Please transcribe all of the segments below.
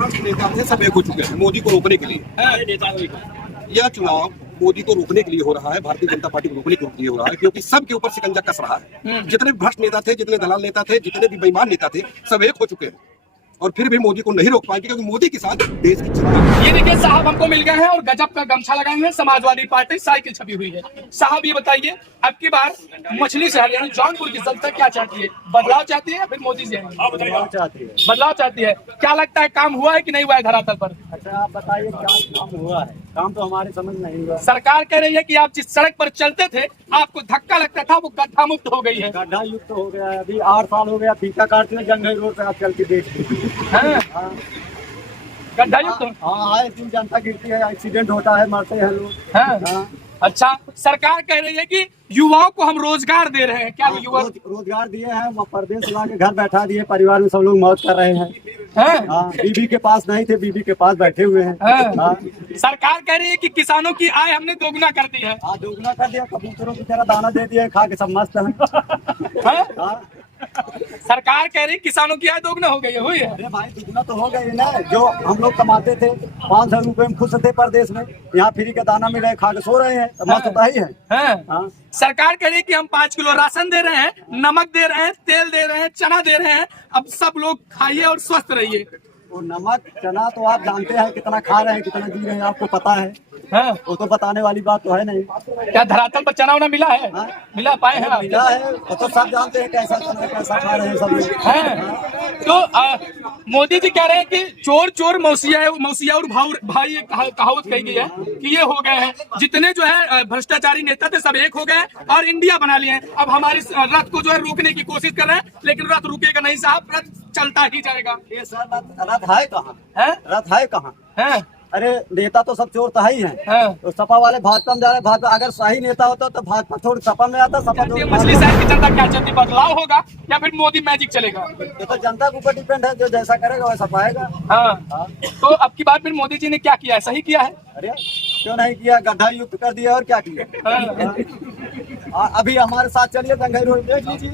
भ्रष्ट नेता थे सब एक हो चुके हैं मोदी को रोकने के लिए। यह चुनाव मोदी को रोकने के लिए हो रहा है, भारतीय जनता पार्टी को रोकने के लिए हो रहा है, क्योंकि सबके ऊपर शिकंजा कस रहा है। जितने भी भ्रष्ट नेता थे, जितने दलाल नेता थे, जितने भी बेईमान नेता थे, सब एक हो चुके हैं और फिर भी मोदी को नहीं रोक पाएंगे, क्योंकि मोदी के साथ देश की जनता। ये देखिए साहब हमको मिल गए हैं और गजब का गमछा लगाए हैं, समाजवादी पार्टी साइकिल छपी हुई है। साहब ये बताइए, अब की बार मछली शहर यानी जौनपुर की जनता क्या चाहती है? बदलाव चाहती है या फिर मोदी जी बदलाव चाहती है। बदलाव चाहती है। क्या लगता है काम हुआ है कि नहीं हुआ है धरातल पर? अच्छा आप बताइए क्या काम हुआ है? काम तो हमारे समझ नहीं हुआ। सरकार कह रही है कि आप जिस सड़क पर चलते थे आपको धक्का लगता था वो गड्ढा मुक्त हो गई है। गड्ढा युक्त हो गया है। अभी 8 साल हो गया फीका काटते हैं जंगल रोड पे, आप चल के देख लीजिए। हाँ। गड्ढा युक्त। हाँ आए दिन जनता गिरती है, एक्सीडेंट होता है, मरते हैं लोग। हाँ। अच्छा, सरकार कह रही है कि युवाओं को हम रोजगार दे रहे हैं। क्या युवा रोजगार दिए हैं, वो परदेश ला के घर बैठा दिए, परिवार में सब लोग मौज कर रहे हैं। हाँ, बीबी के पास नहीं थे, बीबी के पास बैठे हुए हैं। हाँ। सरकार कह रही है कि किसानों की आय हमने दोगुना कर दी है। हाँ दोगुना कर दिया, कबूतरों की तरह दाना दे दिया, खा के सब मस्त हैं। हाँ। सरकार कह रही है किसानों की आय दोगुना हो गई है। हुई है? अरे भाई दुगना तो हो गई ना। जो हम लोग कमाते थे 500 रुपए में खुश थे परदेश में, यहाँ फ्री का दाना मिल रहा है, खा के सो रहे हैं, तो मस्त तो ही है। हाँ। सरकार कह रही है कि हम 5 किलो राशन दे रहे हैं, नमक दे रहे हैं, तेल दे रहे हैं, चना दे रहे हैं, अब सब लोग खाइए और स्वस्थ रहिए। वो नमक चना तो आप जानते हैं कितना खा रहे हैं, कितना जी रहे हैं, आपको पता है। वो तो बताने वाली बात तो है नहीं। क्या धरातल पर चना उना मिला है? मिला पाए हैं? मिला है, वो तो सब जानते हैं कैसा चना कैसा खा रहे हैं सब लोग। तो मोदी जी कह रहे हैं कि चोर चोर मौसिया और भाई एक कहावत कही गई है कि ये हो गए हैं, जितने जो है भ्रष्टाचारी नेता थे सब एक हो गए और इंडिया बना लिए हैं। अब हमारी रथ को जो है रोकने की कोशिश कर रहे हैं, लेकिन रथ रुकेगा नहीं साहब, रथ चलता ही जाएगा। ये सर रथ है कहाँ? रथ है कहाँ? अरे नेता तो सब चोर तो ही है। तो सपा वाले भाजपा में जा रहे, भाजपा अगर सही नेता होता तो भाजपा छोड़ सपा में आता। सपा मछली शहर की जनता क्या चाहती? बदलाव होगा या फिर मोदी मैजिक चलेगा? ये तो जनता के ऊपर डिपेंड है, जो जैसा करेगा वैसा पाएगा। हाँ। तो अब की बार फिर मोदी जी ने क्या किया है? सही किया है? अरे क्यों नहीं किया? गड्ढा युक्त कर दिया और क्या किया। अभी हमारे साथ चलिए जंगल रोड देख लीजिए।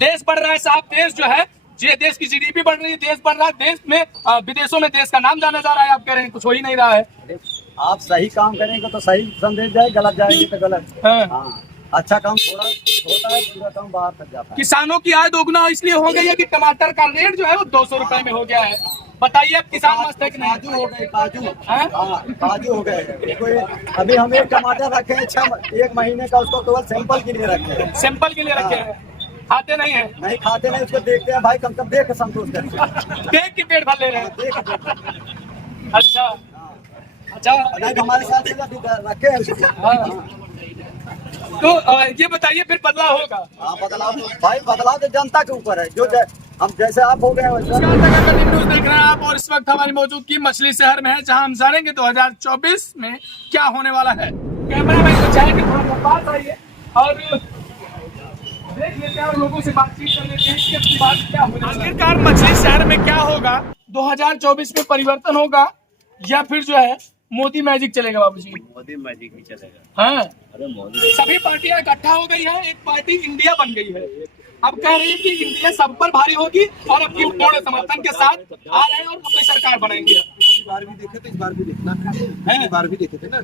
देश बढ़ रहा है साहब, देश जो है ये देश की जीडीपी बढ़ रही है, देश बढ़ रहा है, देश में विदेशों में देश का नाम जाना जा रहा है। आप कह रहे हैं कुछ हो ही नहीं रहा है। आप सही काम करेंगे तो सही संदेश जाए, गलत जाएंगे तो गलत। हाँ। अच्छा काम थोड़ा होता है, पूरा काम बाहर तक जाता है। किसानों की आय दोगुना इसलिए हो गई है कि टमाटर का रेट जो है वो 200 रुपए में हो गया है। बताइए अब किसान मस्त है कि नहीं? काजू हो गए, काजू। काजू हो गए। कोई अभी हम एक टमाटर रखे हैं 1 महीने का, उसको केवल सैंपल के लिए रखे हैं। सैंपल के लिए रखे हैं, खाते नहीं है? नहीं खाते नहीं, उसको देखते हैं भाई, कम से कम देख के संतोष करें। देख के पेट भर ले रहे हैं। अच्छा अच्छा, हमारे साथ रखे हैं। तो ये बताइए फिर बदलाव होगा? हाँ बदलाव भाई, बदलाव तो जनता के ऊपर है। जो हम जैसे आप हो गए वैसे। न्यूज देख रहे हैं आप और इस वक्त हमारी मौजूदगी मछली शहर में है, जहां हम जानेंगे 2024 में क्या होने वाला है। कैमरा मैन को चाहे कि थोड़ा पास आइए और देख लेते हैं और लोगों से बातचीत कर लेते हैं कि बात क्या होगा। आखिरकार मछली शहर में क्या होगा? 2024 में परिवर्तन होगा या फिर जो है मोदी मैजिक चलेगा? बाबूजी मोदी मैजिक ही चलेगा। हाँ। अरे मोदी सभी पार्टियां इकट्ठा हो गई है, एक पार्टी इंडिया बन गई है। अब कह रही है कि इंडिया सब पर भारी होगी और अपनी पूर्ण समर्थन के साथ आ रहे हैं और अपनी सरकार बनाएंगे। इस बार भी देखे थे, इस बार भी देखना है। इस बार भी देखे थे ना,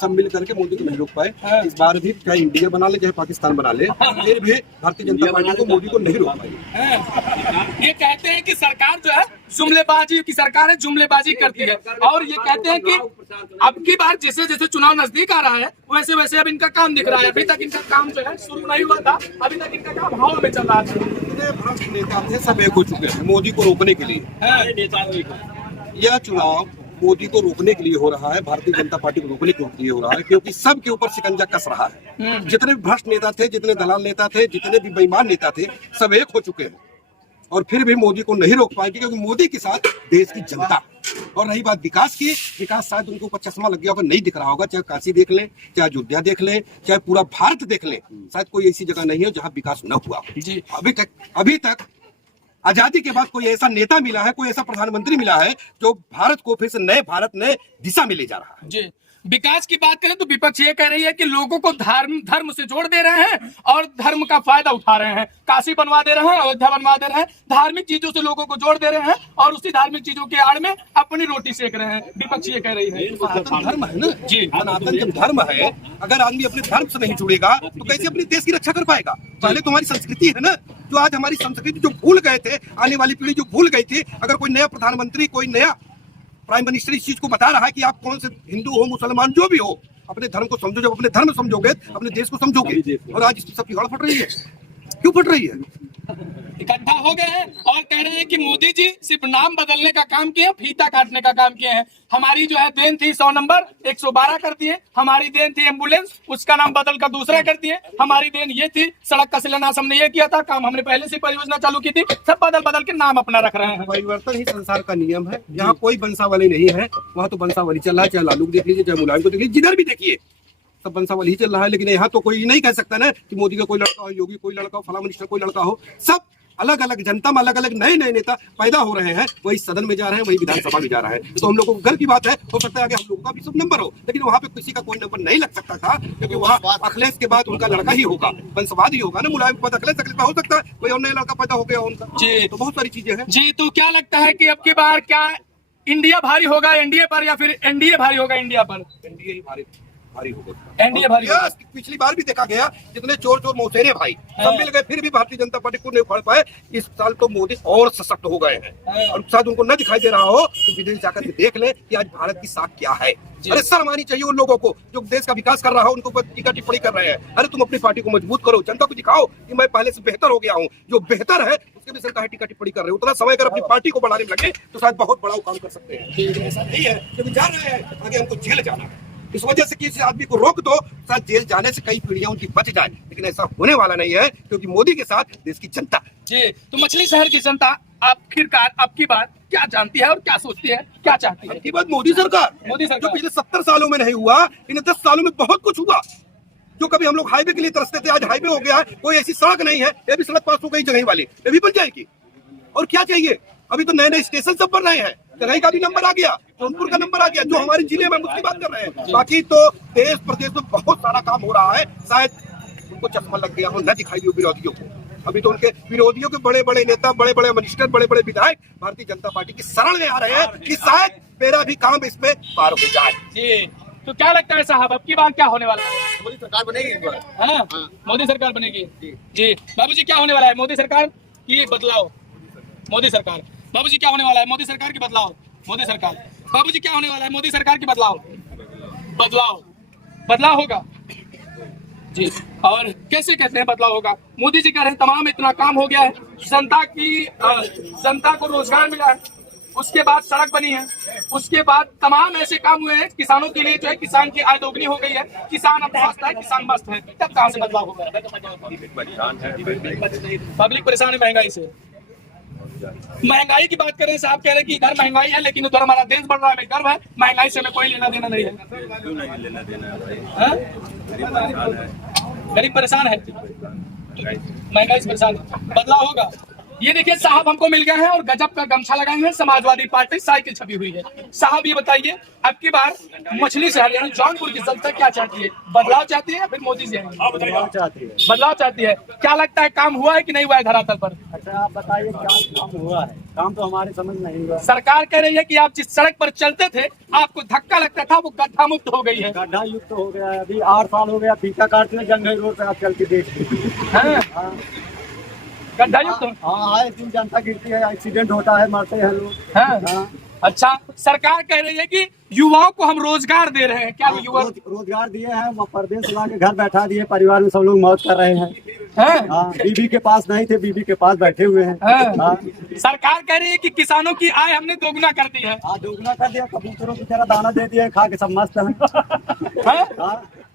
सब मिल करके मोदी को नहीं रोक पाए। इस बार भी चाहे इंडिया बना ले चाहे पाकिस्तान बना ले, फिर भी भारतीय जनता पार्टी को मोदी को नहीं रोक पाई। ये कहते हैं कि सरकार जो है जुमलेबाजी की सरकार है, जुमलेबाजी करती है और ये कहते हैं कि अब की बार जैसे जैसे चुनाव नजदीक आ रहा है वैसे वैसे अब इनका काम दिख रहा है। अभी तक इनका काम जो है शुरू नहीं हुआ था, अभी तक इनका काम हवा में चल रहा था। जितने भ्रष्ट नेता थे सब एक हो चुके हैं मोदी को रोकने के लिए। यह चुनाव मोदी को रोकने के लिए हो रहा है, भारतीय जनता पार्टी को रोकने के लिए हो रहा है, क्योंकि सबके ऊपर शिकंजा कस रहा है। जितने भी भ्रष्ट नेता थे, जितने दलाल नेता थे, जितने भी बेईमान नेता थे, सब एक हो चुके हैं और फिर भी मोदी को नहीं रोक पाएंगे, क्योंकि मोदी के साथ देश की जनता। और रही बात विकास की, विकास शायद उनके ऊपर चश्मा लग गया होगा, नहीं दिख रहा होगा। चाहे काशी देख लें, चाहे अयोध्या देख लें, चाहे पूरा भारत देख लें, शायद कोई ऐसी जगह नहीं है जहां विकास न हुआ जी। अभी तक आजादी के बाद कोई ऐसा नेता मिला है, कोई ऐसा प्रधानमंत्री मिला है जो भारत को फिर से नए भारत नए दिशा में ले जा रहा है जी। विकास की बात करें तो विपक्ष ये कह रही है कि लोगों को धर्म से जोड़ दे रहे हैं और धर्म का फायदा उठा रहे हैं। काशी बनवा दे रहे हैं, अयोध्या बनवा दे रहे हैं, धार्मिक चीजों से लोगों को जोड़ दे रहे हैं और उसी धार्मिक चीजों के आड़ में अपनी रोटी सेक रहे हैं। विपक्ष ये कह रही है। सनातन धर्म है ना जी, सनातन जब धर्म है, अगर आदमी अपने धर्म से नहीं जुड़ेगा तो कैसे अपने देश की रक्षा कर पाएगा? पहले तो हमारी संस्कृति है ना, जो आज हमारी संस्कृति जो भूल गए थे, आने वाली पीढ़ी जो भूल गई थी। अगर कोई नया प्रधानमंत्री, कोई नया प्राइम मिनिस्टर इस चीज को बता रहा है कि आप कौन से हिंदू हो, मुसलमान, जो भी हो, अपने धर्म को समझो। जब अपने धर्म समझोगे अपने देश को समझोगे। और आज इसकी सबकी गड़ फट रही है। क्यों फट रही है? इकट्ठा हो गए हैं और कह रहे हैं कि मोदी जी सिर्फ नाम बदलने का काम किए, फीता काटने का काम किए हैं। हमारी जो है देन थी 100 नंबर 112 कर दिए, हमारी देन थी एम्बुलेंस, उसका नाम बदल कर दूसरा कर दिए, हमारी देन ये थी सड़क का शिलान्यास हमने ये किया था, काम हमने पहले से परियोजना चालू की थी, सब बदल बदल के नाम अपना रख रहे हैं। परिवर्तन ही संसार का नियम है। यहाँ कोई बंसावली नहीं है, वहाँ तो बंसावली चल रहा है। चाहे लालू को देख लीजिए, चाहे मुलायम को देख लीजिए, जिधर भी देखिए सब बंसावली ही चल रहा है। लेकिन यहाँ तो कोई नहीं कह सकता ना कि मोदी का कोई लड़का हो, योगी कोई लड़का हो, फला मिनिस्टर कोई लड़का हो। सब अलग अलग जनता में अलग अलग नए नए नेता पैदा हो रहे हैं। वही सदन में जा रहे हैं, वही विधानसभा में जा रहा है। तो हम लोगों को गर्व की बात है। हो सकता है आगे हम लोगों का भी सब नंबर हो, लेकिन वहाँ पे किसी का कोई नंबर नहीं लग सकता था, क्योंकि वहाँ अखिलेश के बाद उनका लड़का ही होगा, वंशवाद ही होगा ना। मुलायम के बाद अखिलेश हो सकता है कोई और नया लड़का पैदा हो गया उनका जी। तो बहुत सारी चीजें हैं जी। तो क्या लगता है कि अब की बार क्या इंडिया भारी होगा एनडीए पर, या फिर एनडीए भारी होगा इंडिया पर? एनडीए ही भारी होगा, एनडीए भारी होगा। पिछली बार भी देखा गया, जितने चोर चोर मौसेरे भाई सब मिल गए, फिर भी भारतीय जनता पार्टी को नहीं उखाड़ पाए। इस साल तो मोदी और सशक्त हो गए हैं। और शायद उनको न दिखाई दे रहा हो तो विदेश जाकर के देख ले कि आज भारत की साख क्या है। अरे शर्म आनी चाहिए उन लोगों को जो देश का विकास कर रहा हो, उनको ऊपर टीका टिप्पणी कर रहे हैं। अरे तुम अपनी पार्टी को मजबूत करो, जनता को दिखाओ कि मैं पहले से बेहतर हो गया हूँ। जो बेहतर है उसके भी सरकार टीका टिप्पणी कर रहे हो। उतना समय अगर अपनी पार्टी को बढ़ाने में लगे तो शायद बहुत बड़ा काम कर सकते हैं। ऐसा नहीं है, क्योंकि जान रहे हैं आगे हमको जेल जाना है। इस वजह से किसी आदमी को रोक दो, शायद जेल जाने से कई पीढ़ियां उनकी बच जाए, लेकिन ऐसा होने वाला नहीं है, क्योंकि मोदी के साथ देश की जनता जी। तो मछली शहर की जनता आखिरकार अब की बात क्या जानती है और क्या सोचती है, क्या चाहती है? की बात मोदी सरकार जो पिछले 70 सालों में नहीं हुआ, इन 10 सालों में बहुत कुछ हुआ। जो कभी हम लोग हाईवे के लिए तरसते थे, आज हाईवे हो गया। कोई ऐसी सड़क नहीं है, ये भी सड़क पास हो गई जगह वाली, ये भी बन जाएगी। और क्या चाहिए? अभी तो नए नए स्टेशन सब बन रहे हैं। कन्हई का भी नंबर आ गया, जौनपुर का नंबर आ गया, जो हमारे जिले में उसकी बात कर रहे हैं। बाकी तो देश प्रदेश में बहुत सारा काम हो रहा है। शायद उनको चश्मा लग गया हो, न दिखाई दे विरोधियों को। अभी तो उनके विरोधियों के बड़े बड़े नेता, बड़े बड़े मिनिस्टर, बड़े बड़े विधायक भारतीय जनता पार्टी की शरण में आ रहे हैं कि शायद मेरा भी काम इसमें पार हो जाए जी। तो क्या लगता है साहब, अब की बार क्या होने वाला है? मोदी सरकार बनेगी इस बार। हाँ, मोदी सरकार बनेगी जी। बाबूजी क्या होने वाला है? मोदी सरकार की बदलाव, मोदी सरकार। बाबूजी क्या होने वाला है? मोदी सरकार की बदलाव, मोदी सरकार। बाबूजी क्या होने वाला है? मोदी सरकार की बदलाव, बदलाव होगा जी। और कैसे कहते हैं बदलाव होगा? मोदी जी कह रहे हैं तमाम इतना काम हो गया है, जनता को रोजगार मिला है, उसके बाद सड़क बनी है, उसके बाद तमाम ऐसे काम हुए हैं किसानों के लिए, जो है किसान की आय दोगुनी हो गई है, किसान अब स्वस्थ है, किसान मस्त है। तब कहाँ से बदलाव होगा? पब्लिक परेशान है महंगाई से। महंगाई की बात करें, साहब कह रहे हैं कि इधर महंगाई है लेकिन उधर हमारा देश बढ़ रहा है, हमें गर्व है। महंगाई से हमें कोई लेना देना नहीं है। क्यों नहीं लेना देना हाँ? है। गरीब परेशान है, महंगाई से परेशान है। बदलाव होगा। ये देखिए साहब हमको मिल गए हैं और गजब का गमछा लगाए हैं, समाजवादी पार्टी साइकिल छपी हुई है। साहब ये बताइए, अब की बार मछली शहर यानी जौनपुर की जनता क्या चाहती है? बदलाव चाहती है या फिर मोदी जी बदलाव चाहती है? बदलाव चाहती है। क्या लगता है काम हुआ है कि नहीं हुआ है धरातल पर? अच्छा आप बताइए क्या काम हुआ है? काम तो हमारे समझ नहीं हुआ। सरकार कह रही है कि आप जिस सड़क पर चलते थे आपको धक्का लगता था, वो गड्ढा मुक्त हो गई है। गड्ढा युक्त हो गया है। अभी 8 साल हो गया फीका काटते हैं, जंगई रोड पे आप चल के देख लीजिए। गड्ढा युक्त। हाँ, आए दिन जनता गिरती है, एक्सीडेंट होता है, मरते हैं लोग। हाँ। अच्छा, सरकार कह रही है कि युवाओं को हम रोजगार दे रहे हैं। क्या युवा रोजगार दिए हैं? वो परदेश ला के घर बैठा दिए, परिवार में सब लोग मौज कर रहे हैं। हाँ, बीबी के पास नहीं थे, बीबी के पास बैठे हुए हैं। हाँ। सरकार कह रही है कि किसानों की आय हमने दोगुना कर दी है। हाँ, दोगुना कर दिया। कबूतरों की तरह दाना दे दिया, खा के सब मस्त हैं।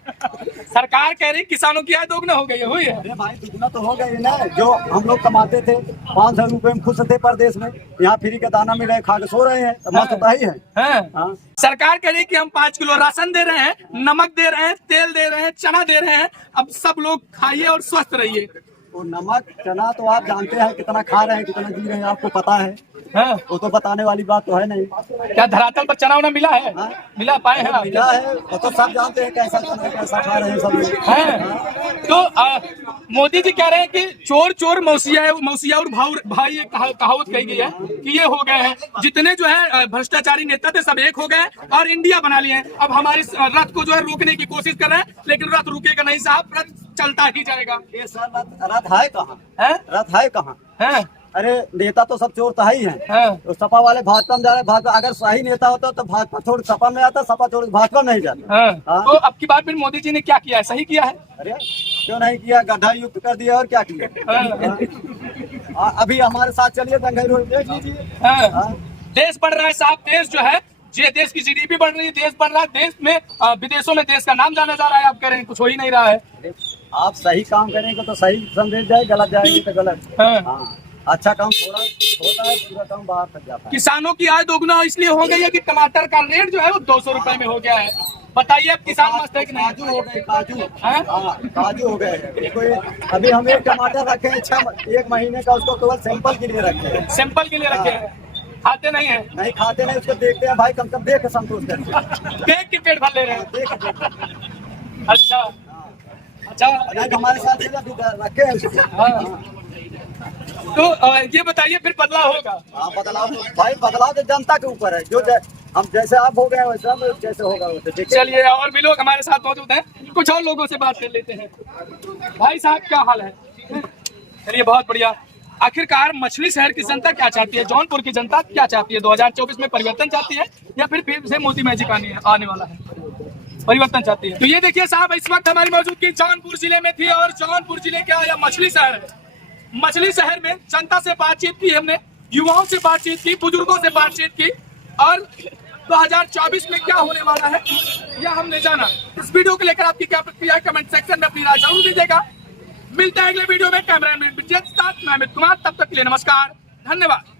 सरकार कह रही किसानों की आय दोगुना हो गई है। हुई है? अरे भाई दुगना तो हो गई ना। जो हम लोग कमाते थे 500 रुपए में खुश थे परदेश में, यहाँ फ्री का दाना मिल रहा है, खा के सो रहे हैं, तो मस्त तो ही है। हाँ। सरकार कह रही है कि हम 5 किलो राशन दे रहे हैं, नमक दे रहे हैं, तेल दे रहे हैं, चना दे रहे हैं, अब सब लोग खाइए और स्वस्थ रहिए। तो नमक चना तो आप जानते हैं कितना खा रहे हैं, कितना जी रहे हैं, आपको पता है। हाँ। वो तो बताने वाली बात तो है नहीं। क्या धरातल पर चना उना मिला है? हाँ। मिला पाए हैं आप? मिला है, वो तो सब जानते हैं कैसा चल रहा है, कैसा खा रहे हैं सब लोग। हैं। तो मोदी जी कह रहे हैं कि चोर चोर मौसिया और भाई एक कहावत कही गई है कि ये हो गए हैं, जितने जो है भ्रष्टाचारी नेता थे सब एक हो गए और इंडिया बना लिए हैं। अब हमारे रथ को जो है रोकने की कोशिश कर रहे हैं, लेकिन रथ रुकेगा नहीं साहब, रथ चलता ही जाएगा। ये सर रथ है कहाँ है? रथ है कहाँ है? अरे नेता तो सब चोर तो ही हैं। हाँ। तो सपा वाले भाजपा में जा रहे हैं। भाजपा अगर सही नेता होता तो भाजपा छोड़ सपा में आता, सपा छोड़ भाजपा में नहीं जाता। हाँ। हाँ। तो अब की बार फिर मोदी जी ने क्या किया है? सही किया है? अरे क्यों नहीं किया, गड्ढा युक्त कर दिया और क्या किया। हाँ। अभी हमारे साथ चलिए दंगई रोड देख लीजिए। हाँ। हाँ। देश बढ़ रहा है साहब, देश जो है ये देश की जीडीपी बढ़ रही है, देश बढ़ रहा है, देश में विदेशों में देश का नाम जाना जा रहा है। आप कह रहे हैं कुछ हो ही नहीं रहा है। आप सही काम करेंगे तो सही संदेश जाए, गलत जाएंगे तो गलत। हाँ। हाँ। अच्छा काम थोड़ा होता है, पूरा काम बाहर तक जाता है। किसानों की आय दोगुना इसलिए हो गई है कि टमाटर का रेट जो है वो 200 रुपए में हो गया है। बताइए अब किसान मस्त है कि नहीं? काजू हो गए, काजू। हाँ? हाँ, काजू हो गए। कोई अभी हम एक टमाटर रखे हैं 1 महीने का, उसको केवल सैंपल के लिए रखे हैं। सैंपल के लिए रखे हैं, खाते नहीं है। नहीं खाते नहीं, उसको देखते हैं भाई, कम से कम देख के संतोष करते हैं। देख के पेट भर ले रहे हैं। देख के देखते हैं। अच्छा अच्छा। नहीं, हमारे साथ रखे हैं उसको। हाँ। तो ये बताइए फिर बदलाव होगा? हाँ, बदलाव भाई, बदलाव तो जनता के ऊपर है। जो हम जैसे आप हो गए वैसे हम जैसे होगा वैसे देखिए। चलिए और भी लोग हमारे साथ मौजूद हैं, कुछ और लोगों से बात कर लेते हैं। भाई साहब क्या हाल है? चलिए बहुत बढ़िया। आखिरकार मछली शहर की जनता क्या चाहती है, जौनपुर की जनता क्या चाहती है? 2024 में परिवर्तन चाहती है या फिर से मोदी मैजिक आने वाला है? परिवर्तन चाहती है। तो ये देखिए साहब, इस वक्त हमारी मौजूदगी जौनपुर जिले में थी और जौनपुर जिले का यह मछली शहर है। मछली शहर में जनता से बातचीत की हमने, युवाओं से बातचीत की, बुजुर्गों से बातचीत की और 2024 में क्या होने वाला है यह हमने जाना। इस वीडियो को लेकर आपकी क्या प्रतिक्रिया है, कमेंट सेक्शन में अपनी राय जरूर दीजिएगा। मिलते हैं अगले वीडियो में कैमरामैन विजय के साथ, मैं अमित कुमार। तब तक के लिए नमस्कार, धन्यवाद।